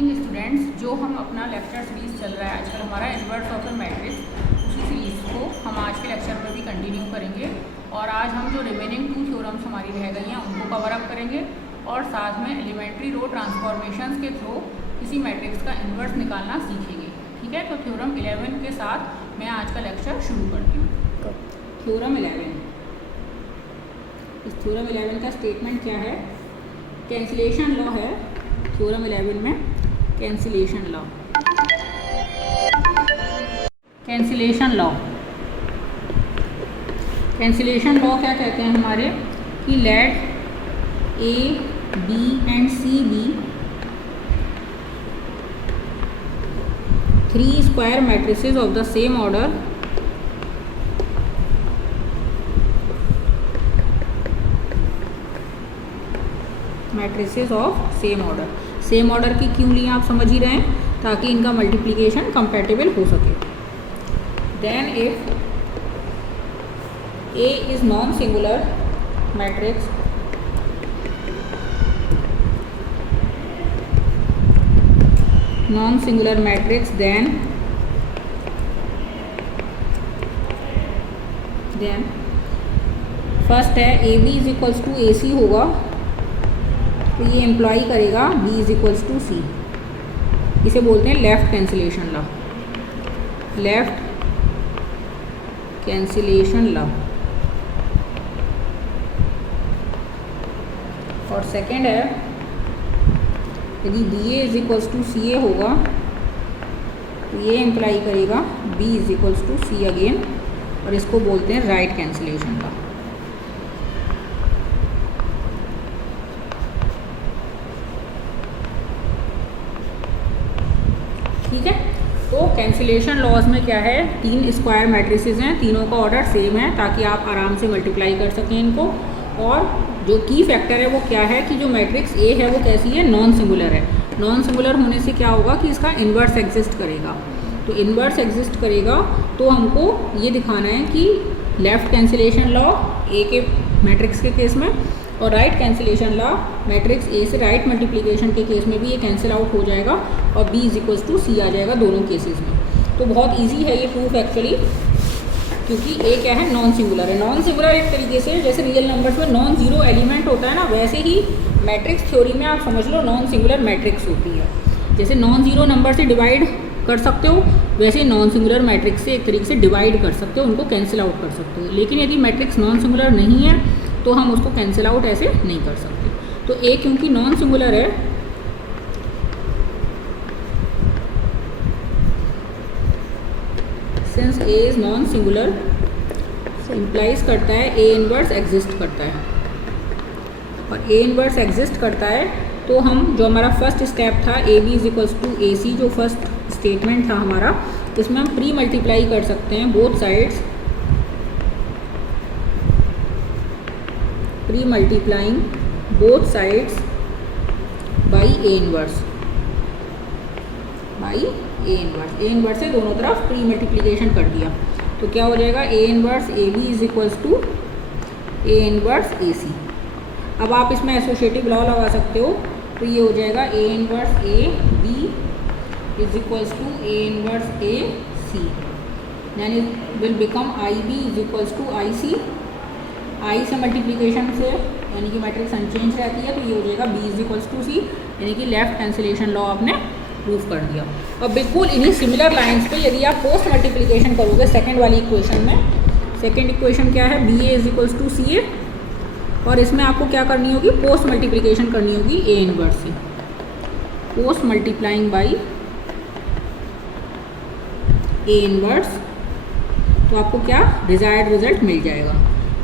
Evening students, जो हम अपना लेक्चर सीरीज़ चल रहा है आजकल हमारा इन्वर्स ऑफ द मैट्रिक्स, उसी सीरीज़ को हम आज के लेक्चर में भी कंटिन्यू करेंगे। और आज हम जो रिमेनिंग 2 थ्योरम्स हमारी रह गई हैं उनको कवर अप करेंगे और साथ में एलिमेंट्री रो ट्रांसफॉर्मेशंस के थ्रू किसी मैट्रिक्स का इन्वर्स निकालना सीखेंगे। ठीक है, तो थ्योरम 11 के साथ मैं आज का लेक्चर शुरू करती हूँ। थ्योरम 11, इस थ्योरम 11 का स्टेटमेंट क्या है? कैंसिलेशन लॉ है थ्योरम 11 में। Cancellation law, cancellation law, cancellation law क्या कहते हैं हमारे कि let A B and C be 3 square matrices of the same order matrices of same order. Same order की क्यों लिए आप समझ ही रहे हैं, ताकि इनका मल्टीप्लिकेशन कंपैटिबल हो सके। Then if A is non singular matrix then first है A B is equals to A C होगा, तो ये एम्प्लॉय करेगा b is equals to C. इसे बोलते हैं left cancellation law, left cancellation law. और सेकंड है यदि B A is equals to C A होगा, तो ये एम्प्लॉय करेगा b is equals to C again, और इसको बोलते हैं राइट कैंसिलेशन लॉ। ठीक है, तो कैंसिलेशन लॉज में क्या है, 3 स्क्वायर मैट्रिसेस हैं, तीनों का ऑर्डर सेम है ताकि आप आराम से मल्टीप्लाई कर सकें इनको। और जो की फैक्टर है वो क्या है कि जो मैट्रिक्स ए है वो कैसी है, नॉन सिंगुलर है। नॉन सिंगुलर होने से क्या होगा कि इसका इन्वर्स एग्जिस्ट करेगा। तो इन्वर्स एग्जिस्ट करेगा तो हमको ये दिखाना है कि लेफ्ट कैंसिलेशन लॉ ए के मैट्रिक्स के केस में और right cancellation law matrix A से राइट मल्टीप्लिकेशन के केस में भी ये कैंसिल आउट हो जाएगा और b इज इक्वल्स टू सी आ जाएगा दोनों केसेस में। तो बहुत इजी है ये प्रूफ एक्चुअली, क्योंकि ए क्या है, नॉन सिंगुलर है। नॉन सिंगुलर एक तरीके से जैसे रियल नंबर्स में नॉन जीरो एलिमेंट होता है ना, वैसे ही मैट्रिक्स थ्योरी में आप समझ लो नॉन सिंगुलर मैट्रिक्स होती है। जैसे नॉन जीरो नंबर से डिवाइड कर सकते हो, वैसे नॉन सिंगुलर मैट्रिक्स से एक तरीके से डिवाइड कर सकते हो, उनको कैंसिल आउट कर सकते हो। लेकिन यदि मैट्रिक्स नॉन सिंगुलर नहीं है तो हम उसको कैंसिल आउट ऐसे नहीं कर सकते। तो ए क्योंकि नॉन सिंगुलर है, since A is non singular implies करता है ए इनवर्स एग्जिस्ट करता है। और ए इनवर्स एग्जिस्ट करता है तो हम जो हमारा फर्स्ट स्टेप था A B is equals to A C, जो फर्स्ट स्टेटमेंट था हमारा, इसमें हम प्री मल्टीप्लाई कर सकते हैं both sides, pre multiplying both sides by A inverse, by A inverse. A inverse से दोनों तरफ प्री मल्टीप्लिकेशन कर दिया तो क्या हो जाएगा, A inverse A B is equals to A inverse A C. अब आप इसमें एसोसिएटिव लॉ लगा सकते हो, तो ये हो जाएगा A inverse A B is equals to A inverse A C, यानी will become I B is equals to I C. I से मल्टीप्लिकेशन से यानी कि मैट्रिक्स अनचेंज रहती है, तो ये हो जाएगा b इज इक्वल्स टू सी, यानी कि लेफ्ट कैंसिलेशन लॉ आपने प्रूफ कर दिया। और बिल्कुल इन्हीं सिमिलर लाइंस पे यदि आप पोस्ट मल्टीप्लिकेशन करोगे सेकंड वाली इक्वेशन में, सेकंड इक्वेशन क्या है, B A is equals to C A, और इसमें आपको क्या करनी होगी, पोस्ट मल्टीप्लिकेशन करनी होगी ए इनवर्स से, post multiplying by A inverse, तो आपको क्या डिजायर्ड रिजल्ट मिल जाएगा,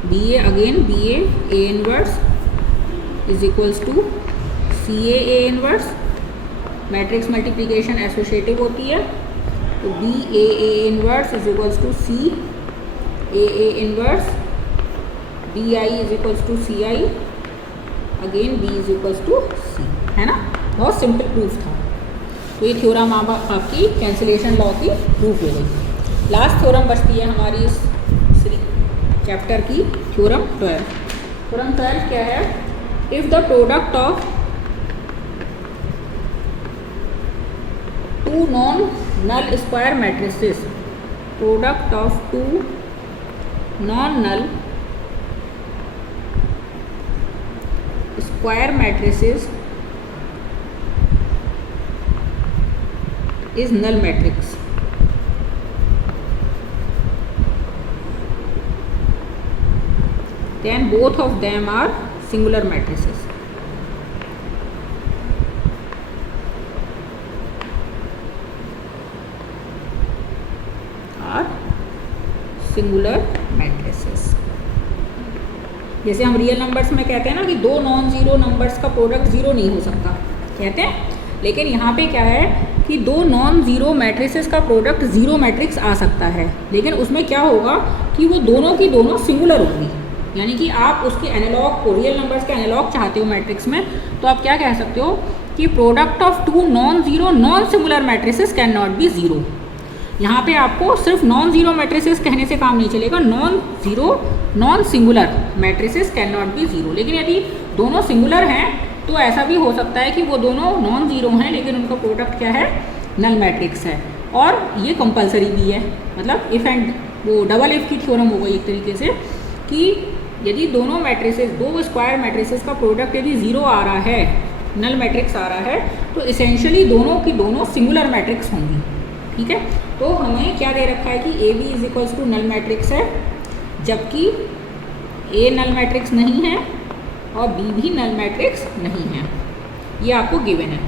B A again B A inverse is equals to C A inverse. Matrix multiplication associative होती है, तो B A inverse is equals to C A inverse, B I is equals to C I again B is equals to C, है ना। बहुत simple proof था। तो ये theorem आपकी कैंसिलेशन लॉ की प्रूफ हो गई। लास्ट थ्योरम बचती है हमारी इस चैप्टर की, थ्योरम 12। थ्योरम 12 क्या है, if the product of two non null square matrices, product of two non null square matrices is null matrix. Then both of them are singular matrices. Are singular matrices. जैसे हम real numbers में कहते हैं ना कि दो non zero numbers का product zero नहीं हो सकता कहते हैं, लेकिन यहाँ पे क्या है कि दो नॉन ज़ीरो मैट्रिसेस का प्रोडक्ट ज़ीरो मैट्रिक्स आ सकता है, लेकिन उसमें क्या होगा कि वो दोनों की दोनों सिंगुलर होंगी। यानी कि आप उसके एनालॉग को, रियल नंबर्स के एनालॉग चाहते हो मैट्रिक्स में, तो आप क्या कह सकते हो कि product of two non zero non singular matrices can not be zero. यहाँ पे आपको सिर्फ नॉन ज़ीरो मैट्रिसेस कहने से काम नहीं चलेगा, non zero non singular matrices can not be zero. लेकिन यदि दोनों सिंगुलर हैं तो ऐसा भी हो सकता है कि वो दोनों नॉन ज़ीरो हैं लेकिन उनका प्रोडक्ट क्या है, नल मैट्रिक्स है। और ये कंपलसरी भी है, मतलब इफ़ एंड वो डबल इफ़ की थ्योरम हो गई एक तरीके से, कि यदि दोनों मैट्रिसेस, दो स्क्वायर मैट्रिसेस का प्रोडक्ट यदि ज़ीरो आ रहा है, नल मैट्रिक्स आ रहा है, तो इसेंशियली दोनों की दोनों सिंगुलर मैट्रिक्स होंगी। ठीक है, तो हमें क्या दे रखा है कि A B is equals to null matrix है, जबकि ए नल मैट्रिक्स नहीं है और बी भी नल मैट्रिक्स नहीं है। ये आपको गिवन है।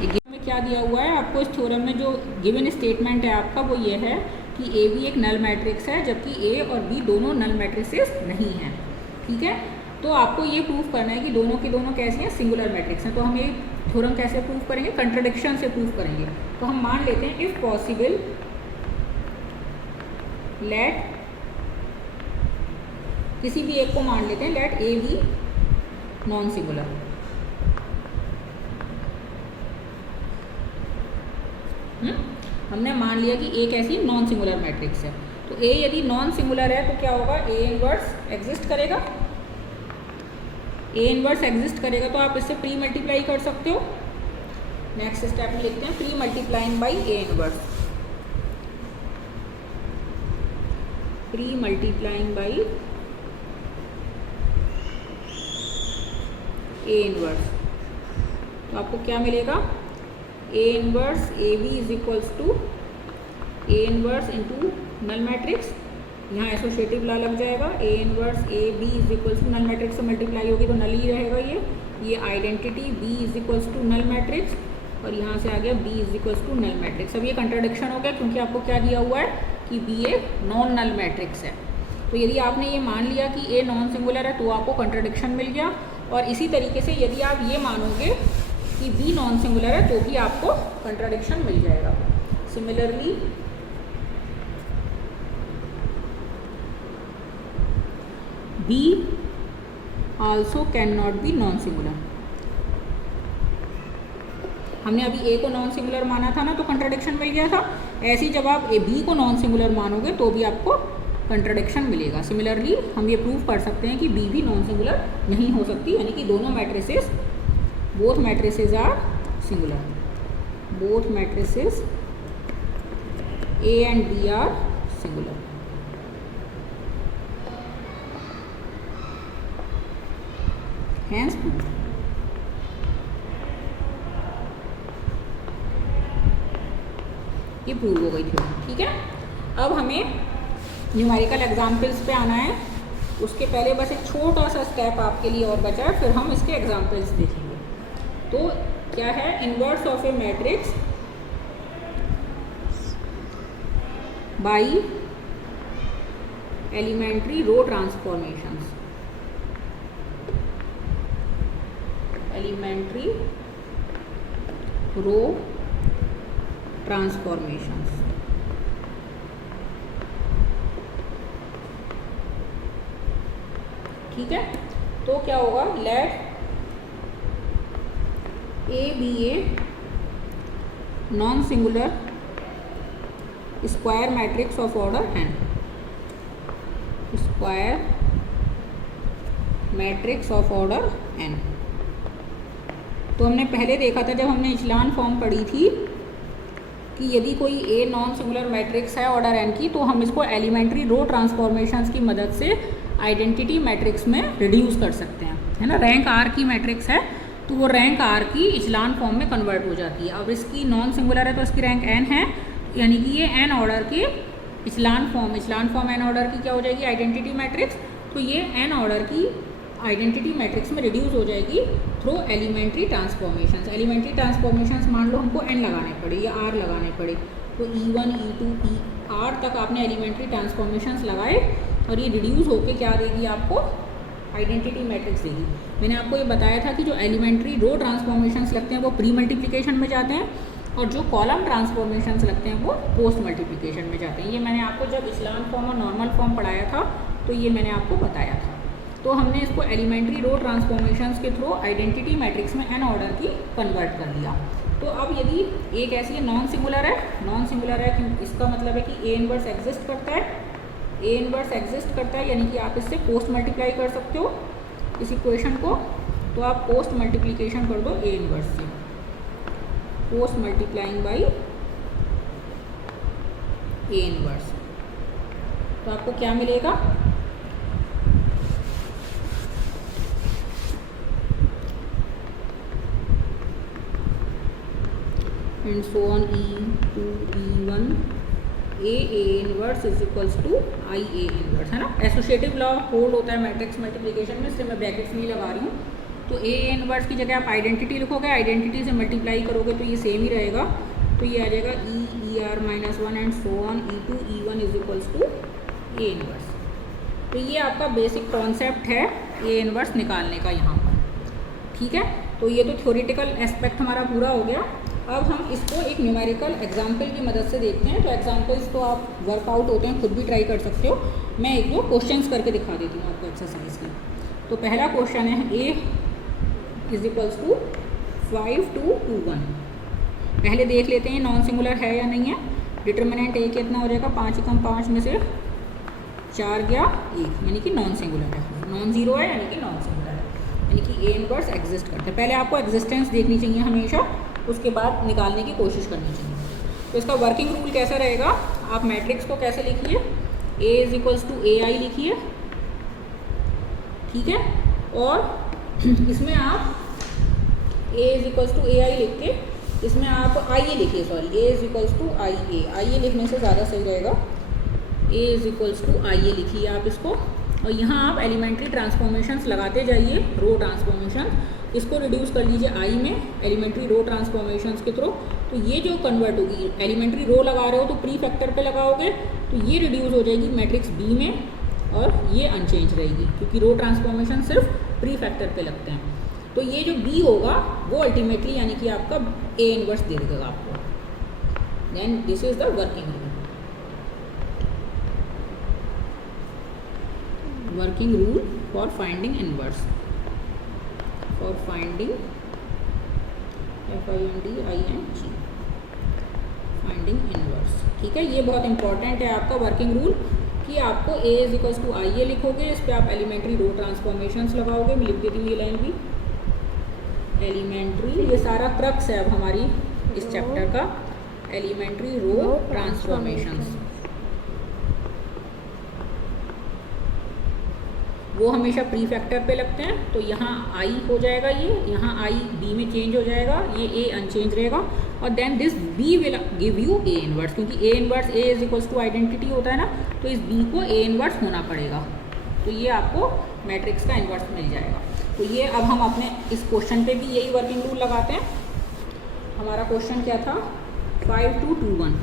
ये गिवन में क्या दिया हुआ है आपको, इस थ्योरम में जो गिवन स्टेटमेंट है आपका वो ये है कि ए बी एक नल मैट्रिक्स है जबकि ए और बी दोनों नल मैट्रिसेस नहीं हैं। ठीक है, तो आपको ये प्रूफ करना है कि दोनों की दोनों कैसी हैं, सिंगुलर मैट्रिक्स हैं। तो हम ये थ्योरम कैसे प्रूफ करेंगे, कंट्राडिक्शन से प्रूफ करेंगे। तो हम मान लेते हैं इफ़ पॉसिबल लेट, किसी भी एक को मान लेते हैं, let A B non singular. हमने मान लिया कि ए कैसी नॉन सिंगुलर मैट्रिक्स है। तो ए यदि नॉन सिंगुलर है तो क्या होगा, ए इनवर्स एग्जिस्ट करेगा। ए इनवर्स एग्जिस्ट करेगा तो आप इससे प्री मल्टीप्लाई कर सकते हो। नेक्स्ट स्टेप में लिखते हैं pre multiplying by A inverse, pre multiplying by A inverse. तो आपको क्या मिलेगा, A inverse A B is equals to A inverse into null matrix, यहाँ एसोसिएटिव ला लग जाएगा, A inverse A B is equals to null matrix से multiply होगी तो नल ही रहेगा ये identity B is equals to null matrix, और यहाँ से आ गया B is equals to null matrix. अब ये कंट्राडिक्शन हो गया क्योंकि आपको क्या दिया हुआ है कि बी एक नॉन नल मैट्रिक्स है। तो यदि आपने ये मान लिया कि ए नॉन सिंगुलर है तो आपको कंट्राडिक्शन मिल गया, और इसी तरीके से यदि आप ये मानोगे कि बी नॉन सिंगुलर है तो भी आपको कंट्राडिक्शन मिल जाएगा। Similarly be also can not B non singular. हमने अभी ए को नॉन सिंगुलर माना था ना, तो कंट्राडिक्शन मिल गया था। ऐसे ही जब आप ए बी को नॉन सिंगुलर मानोगे तो भी आपको कंट्राडिक्शन मिलेगा। सिमिलरली हम ये प्रूव कर सकते हैं कि बी भी नॉन सिंगुलर नहीं हो सकती, यानी कि दोनों matrices, both matrices are singular, both matrices A and B are singular. Hence proof. ये प्रूव हो गई थी, ठीक है। अब हमें न्यूमेरिकल एग्जाम्पल्स पे आना है। उसके पहले बस एक छोटा सा स्टेप आपके लिए और बचा है, फिर हम इसके एग्जाम्पल्स देखेंगे। तो क्या है, inverse of a matrix by elementary row transformations, elementary row transformations. ठीक है, तो क्या होगा, let A be a non singular square matrix of order n, square matrix of order n। तो हमने पहले देखा था जब हमने इचलान फॉर्म पढ़ी थी कि यदि कोई ए नॉन सिंगुलर मैट्रिक्स है ऑर्डर एन की, तो हम इसको एलिमेंट्री रो ट्रांसफॉर्मेशंस की मदद से आइडेंटिटी मैट्रिक्स में रिड्यूस कर सकते हैं, है ना। रैंक आर की मैट्रिक्स है तो वो रैंक आर की इचलान फॉर्म में कन्वर्ट हो जाती है। अब इसकी नॉन सिंगुलर है तो इसकी रैंक एन है, यानी कि ये एन ऑर्डर के इचलान फॉर्म एन ऑर्डर की क्या हो जाएगी, आइडेंटिटी मैट्रिक्स। तो ये एन ऑर्डर की आइडेंटिटी मैट्रिक्स में रिड्यूस हो जाएगी through elementary transformations. Elementary transformations मान लो हमको एन लगाने पड़े या आर लगाने पड़े, तो E1 E2 ER तक आपने एलिमेंट्री ट्रांसफॉर्मेशंस लगाए और ये रिड्यूस होके क्या देगी आपको, आइडेंटिटी मैट्रिक्स देगी। मैंने आपको ये बताया था कि जो एलिमेंट्री रो ट्रांसफॉर्मेशंस लगते हैं वो प्री मल्टीप्लिकेशन में जाते हैं और जो कॉलम ट्रांसफॉर्मेशंस लगते हैं वो पोस्ट मल्टीप्लिकेशन में जाते हैं। ये मैंने आपको जब इचलान फॉर्म और नॉर्मल फॉर्म पढ़ाया था तो ये मैंने आपको बताया था। तो हमने इसको एलिमेंट्री रो ट्रांसफॉर्मेशंस के थ्रू आइडेंटिटी मैट्रिक्स में एन ऑर्डर की कन्वर्ट कर दिया। तो अब यदि एक ऐसी है नॉन सिंगुलर है क्योंकि इसका मतलब है कि ए इनवर्स एग्जिस्ट करता है, यानी कि आप इससे पोस्ट मल्टीप्लाई कर सकते हो इस इक्वेशन को। तो आप पोस्ट मल्टीप्लिकेशन कर दो ए इनवर्स से, post multiplying by A inverse, तो आपको क्या मिलेगा, and so on E2 E1 A inverse is equals to I A inverse, है ना। एसोसिएटिव लॉ होल्ड होता है मैट्रिक्स मल्टीप्लिकेशन में, इसलिए मैं ब्रैकेट्स नहीं लगा रही हूँ। तो A इनवर्स की जगह आप आइडेंटिटी लिखोगे, आइडेंटिटी से मल्टीप्लाई करोगे तो ये सेम ही रहेगा, तो ये आ जाएगा ER-1 and so on E2 E1 is equals to A inverse. तो ये आपका बेसिक कॉन्सेप्ट है A इनवर्स निकालने का यहाँ पर, ठीक है। तो ये तो थ्योरेटिकल एस्पेक्ट हमारा पूरा हो गया। अब हम इसको एक न्यूमेरिकल एग्जाम्पल की मदद से देखते हैं। तो एग्जाम्पल्स तो आप वर्कआउट होते हैं, खुद भी ट्राई कर सकते हो। मैं एक दो क्वेश्चंस करके दिखा देती हूँ आपको एक्सरसाइज के। तो पहला क्वेश्चन है A इज इक्वल्स टू 5 2 2 1। पहले देख लेते हैं नॉन सिंगुलर है या नहीं है। डिटर्मिनेंट A कितना हो जाएगा, 5 कम 5 में से 4 गया 1, यानी कि नॉन सिंगुलर है, नॉन जीरो है यानी कि नॉन सिंगुलर है, यानी कि A इनवर्स एग्जिस्ट करता है। पहले आपको एग्जिस्टेंस देखनी चाहिए हमेशा, उसके बाद निकालने की कोशिश करनी चाहिए। तो इसका वर्किंग रूल कैसा रहेगा, आप मैट्रिक्स को कैसे लिखिए, A is equals to AI लिखिए, ठीक है। और इसमें आप A is equals to AI लिख के इसमें आप IA लिखिए, sorry A is equals to IA लिखने से ज़्यादा सही रहेगा। A is equals to IA लिखिए आप इसको, और यहाँ आप एलिमेंट्री ट्रांसफॉर्मेशंस लगाते जाइए, रो ट्रांसफॉर्मेशन, इसको रिड्यूस कर लीजिए I में एलिमेंट्री रो ट्रांसफॉर्मेशंस के थ्रू। तो ये जो कन्वर्ट होगी, एलिमेंट्री रो लगा रहे हो तो प्री फैक्टर पे लगाओगे तो ये रिड्यूस हो जाएगी मैट्रिक्स B में, और ये अनचेंज रहेगी क्योंकि रो ट्रांसफॉर्मेशन सिर्फ प्री फैक्टर पे लगते हैं। तो ये जो B होगा वो अल्टीमेटली यानी कि आपका A इनवर्स दे देगा आपको। Then this is the working rule. Working rule for finding inverse, for finding FINDING finding inverse, ठीक है। ये बहुत इंपॉर्टेंट है आपका वर्किंग रूल कि आपको A is equals to IA लिखोगे, इस पर आप एलिमेंट्री रो ट्रांसफॉर्मेशंस लगाओगे। मैं लिख देती हूँ ये लाइन भी, एलिमेंट्री, ये सारा क्रक्स है अब हमारी इस चैप्टर का, एलिमेंट्री रो ट्रांसफॉर्मेशंस। वो हमेशा प्री फैक्टर पे लगते हैं, तो यहाँ I हो जाएगा, ये यहाँ I B में चेंज हो जाएगा, ये A अनचेंज रहेगा, और then this B will give you A inverse, क्योंकि A inverse A is equals to identity होता है ना, तो इस B को A इनवर्स होना पड़ेगा, तो ये आपको मैट्रिक्स का इनवर्स मिल जाएगा। तो ये अब हम अपने इस क्वेश्चन पे भी यही वर्किंग रूल लगाते हैं। हमारा क्वेश्चन क्या था, 5 2 2 1,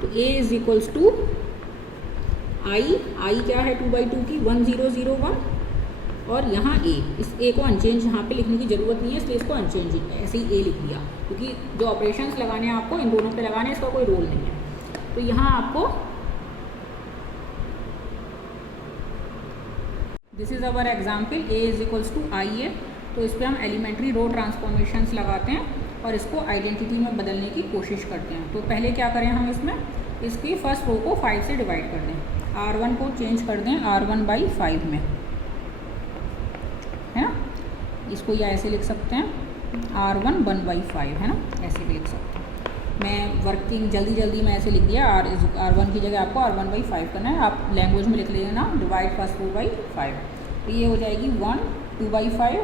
तो A is equals to I क्या है 2/2 की 1 0 0 1, और यहाँ A, इस A को अनचेंज यहाँ पे लिखने की ज़रूरत नहीं है, इसलिए इसको अनचेंज ऐसे ही A लिख दिया, क्योंकि जो ऑपरेशंस लगाने हैं आपको इन दोनों पे लगाने, इसका कोई रोल नहीं है। तो यहाँ आपको this is our example, A is equals to IA, तो इस पर हम एलिमेंट्री रो ट्रांसफॉर्मेशंस लगाते हैं और इसको आइडेंटिटी में बदलने की कोशिश करते हैं। तो पहले क्या करें हम, इसमें इसकी फर्स्ट रो को 5 से डिवाइड कर दें, R1 को चेंज कर दें R1/5 में, है ना। इसको या ऐसे लिख सकते हैं R1 1/5, है ना, ऐसे भी लिख सकते हैं। मैंने वर्किंग जल्दी में ऐसे लिख दिया, R1 की जगह आपको R1/5 करना है। आप लैंग्वेज में लिख लेना डिवाइड फर्स्ट 4/5, तो ये हो जाएगी 1 2/5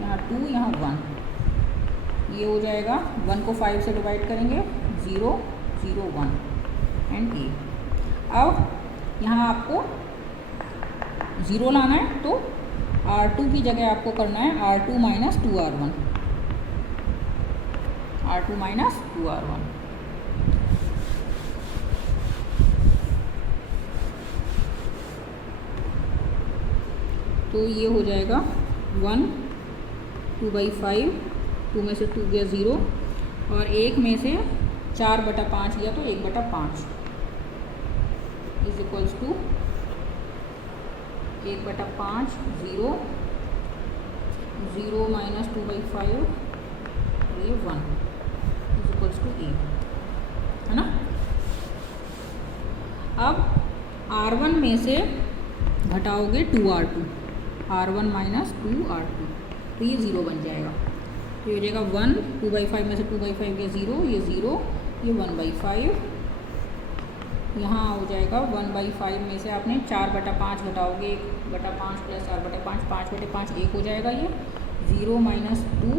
यहाँ 2 यहाँ 1, ये हो जाएगा 1 को 5 से डिवाइड करेंगे 0 0 1 एंड A। अब यहाँ आपको 0 लाना है, तो R2 की जगह आपको करना है R2 minus 2R1, R2 minus 2R1। तो ये हो जाएगा 1 2/5, 2 में से 2 गया 0, और 1 में से 4/5 लिया तो 1/5 इज इक्वल्स टू 1/5 0 0 माइनस 2/5 ये 1 इज इक्वल्स टू A, है ना। अब R1 में से घटाओगे 2R2, R1 माइनस 2R2, तो ये 0 बन जाएगा। तो ये हो जाएगा 1 2/5 में से 2/5 के 0, ये 0, ये 1/5, यहाँ हो जाएगा 1/5 में से आपने 4/5 घटाओगे 1/5 प्लस 4/5 5/5 1 हो जाएगा, ये 0 माइनस 2,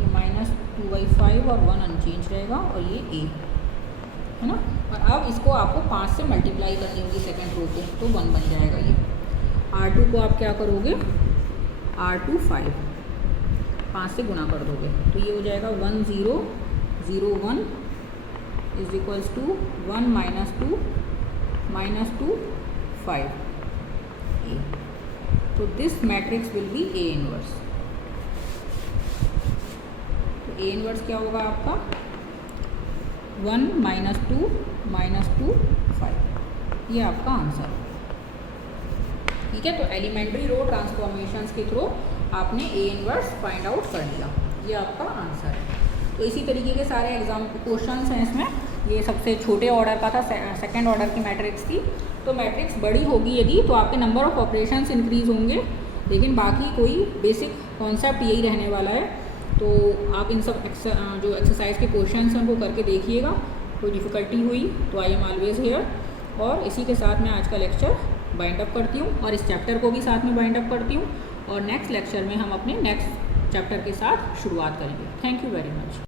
ये माइनस 2/5 और 1 अनचेंज रहेगा, और ये A, है ना। और अब इसको आपको 5 से मल्टीप्लाई करनी होगी सेकेंड रो को, तो 1 बन जाएगा ये। R2 को आप क्या करोगे, R2 5 से गुना कर दोगे, तो ये हो जाएगा 1 0 0 1 is equals to 1 minus 2 5 A। तो this matrix will be A inverse. तो A इनवर्स क्या होगा आपका 1 माइनस 2 5, ये आपका आंसर। ठीक है, तो एलिमेंट्री रो ट्रांसफॉर्मेशंस के थ्रू आपने A इनवर्स फाइंड आउट कर लिया, ये आपका आंसर है। तो इसी तरीके के सारे एग्जाम क्वेश्चंस हैं इसमें। ये सबसे छोटे ऑर्डर का था, सेकंड ऑर्डर की मैट्रिक्स थी। तो मैट्रिक्स बड़ी होगी यदि, तो आपके नंबर ऑफ ऑपरेशंस इंक्रीज होंगे, लेकिन बाकी कोई बेसिक कॉन्सेप्ट यही रहने वाला है। तो आप इन सब जो एक्सरसाइज के क्वेश्चंस हैं उनको करके देखिएगा। कोई डिफ़िकल्टी हुई तो आई एम ऑलवेज हियर। और इसी के साथ मैं आज का लेक्चर बाइंड अप करती हूँ, और इस चैप्टर को भी साथ में बाइंड अप करती हूँ, और नेक्स्ट लेक्चर में हम अपने नेक्स्ट चैप्टर के साथ शुरुआत करेंगे। Thank you very much.